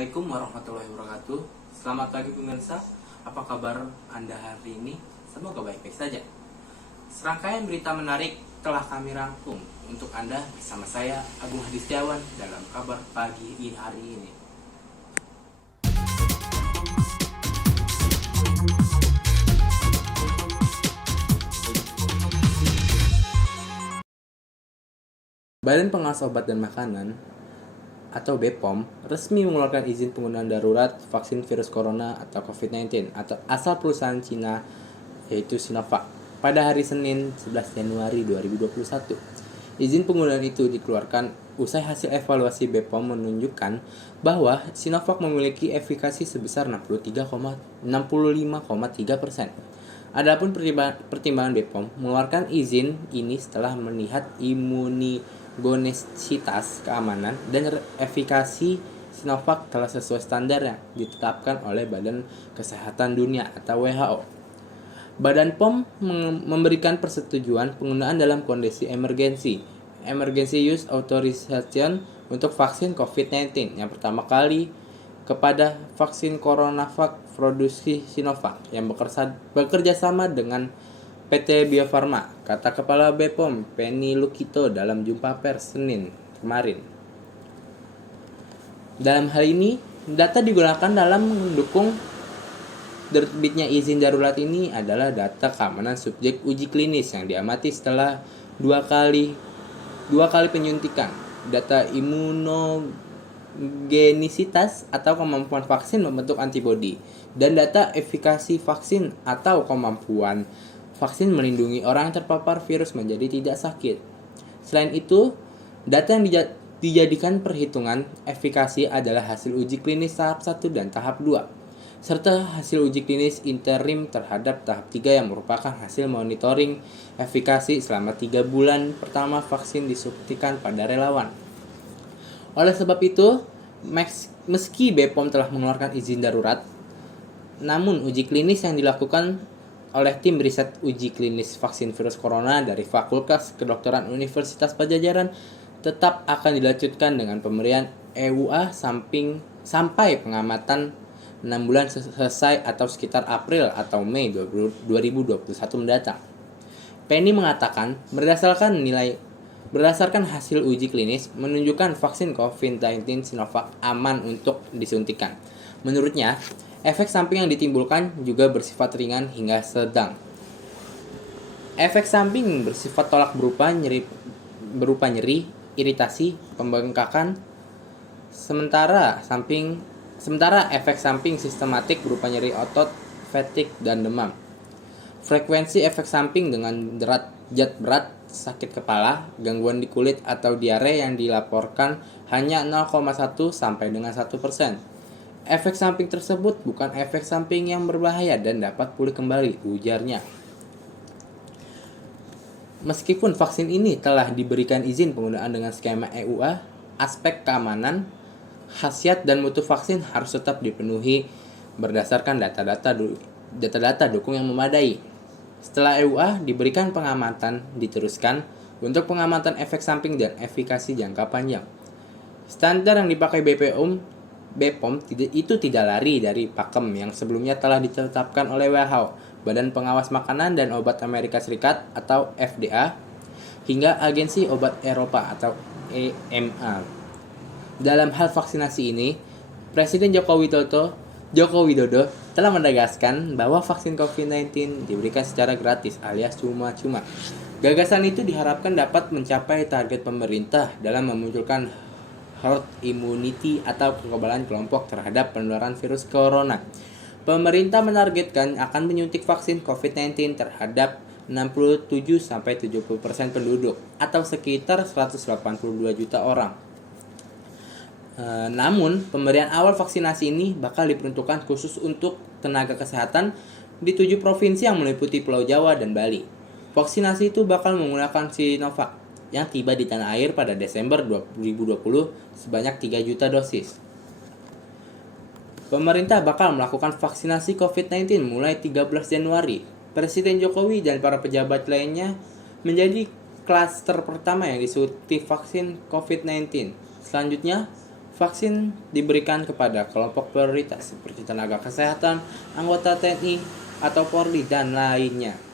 Assalamualaikum warahmatullahi wabarakatuh. Selamat pagi pemirsa. Apa kabar Anda hari ini? Semoga baik-baik saja. Serangkaian berita menarik telah kami rangkum untuk Anda bersama saya Agung Hadi Setiawan dalam kabar pagi hari ini. Badan Pengawas Obat dan Makanan atau BPOM resmi mengeluarkan izin penggunaan darurat vaksin virus corona atau COVID-19 atau asal perusahaan Cina yaitu Sinovac pada hari Senin 11 Januari 2021. Izin penggunaan itu dikeluarkan usai hasil evaluasi BPOM menunjukkan bahwa Sinovac memiliki efikasi sebesar 65,3%. Adapun pertimbangan BPOM mengeluarkan izin ini setelah melihat imunigonisitas, keamanan, dan efikasi Sinovac telah sesuai standar yang ditetapkan oleh Badan Kesehatan Dunia atau WHO. Badan POM memberikan persetujuan penggunaan dalam kondisi emergency use authorization untuk vaksin COVID-19 yang pertama kali kepada vaksin CoronaVac produksi Sinovac yang bekerja sama dengan PT Bio Farma, kata Kepala BPOM Penny Lukito dalam jumpa pers Senin kemarin. Dalam hal ini, data digunakan dalam mendukung terbitnya izin darurat ini adalah data keamanan subjek uji klinis yang diamati setelah dua kali penyuntikan, data imunogenisitas atau kemampuan vaksin membentuk antibodi, dan data efikasi vaksin atau kemampuan vaksin melindungi orang yang terpapar virus menjadi tidak sakit. Selain itu, data yang dijadikan perhitungan efikasi adalah hasil uji klinis tahap 1 dan tahap 2, serta hasil uji klinis interim terhadap tahap 3 yang merupakan hasil monitoring efikasi selama 3 bulan pertama vaksin disuntikan pada relawan. Oleh sebab itu, meski BPOM telah mengeluarkan izin darurat, namun uji klinis yang dilakukan oleh tim riset uji klinis vaksin virus corona dari Fakultas Kedokteran Universitas Padjadjaran tetap akan dilanjutkan dengan pemberian EUA sampai pengamatan 6 bulan selesai atau sekitar April atau Mei 2021 mendatang. Penny mengatakan berdasarkan hasil uji klinis menunjukkan vaksin COVID-19 Sinovac aman untuk disuntikan. Menurutnya, efek samping yang ditimbulkan juga bersifat ringan hingga sedang. Efek samping bersifat tolak berupa nyeri, iritasi, pembengkakan, sementara efek samping sistematik berupa nyeri otot, fatigue, dan demam. Frekuensi efek samping dengan derajat berat, sakit kepala, gangguan di kulit, atau diare yang dilaporkan hanya 0,1 sampai dengan 1%. Efek samping tersebut bukan efek samping yang berbahaya dan dapat pulih kembali, ujarnya. Meskipun vaksin ini telah diberikan izin penggunaan dengan skema EUA, aspek keamanan, khasiat, dan mutu vaksin harus tetap dipenuhi berdasarkan data-data dukung yang memadai. Setelah EUA diberikan pengamatan diteruskan untuk pengamatan efek samping dan efikasi jangka panjang. Standar yang dipakai BPOM itu tidak lari dari pakem yang sebelumnya telah ditetapkan oleh WHO, Badan Pengawas Makanan dan Obat Amerika Serikat atau FDA, hingga Agensi Obat Eropa atau EMA. Dalam hal vaksinasi ini, Presiden Joko Widodo telah menegaskan bahwa vaksin COVID-19 diberikan secara gratis alias cuma-cuma. Gagasan itu diharapkan dapat mencapai target pemerintah dalam memunculkan herd immunity atau kekebalan kelompok terhadap penularan virus corona. Pemerintah menargetkan akan menyuntik vaksin COVID-19 terhadap 67-70% penduduk atau sekitar 182 juta orang. Namun, pemberian awal vaksinasi ini bakal diperuntukkan khusus untuk tenaga kesehatan di 7 provinsi yang meliputi Pulau Jawa dan Bali. Vaksinasi itu bakal menggunakan Sinovac yang tiba di tanah air pada Desember 2020 sebanyak 3 juta dosis. Pemerintah bakal melakukan vaksinasi COVID-19 mulai 13 Januari. Presiden Jokowi dan para pejabat lainnya menjadi klaster pertama yang disuntik vaksin COVID-19. Selanjutnya, Vaksin diberikan kepada kelompok prioritas seperti tenaga kesehatan, anggota TNI, atau Polri, dan lainnya.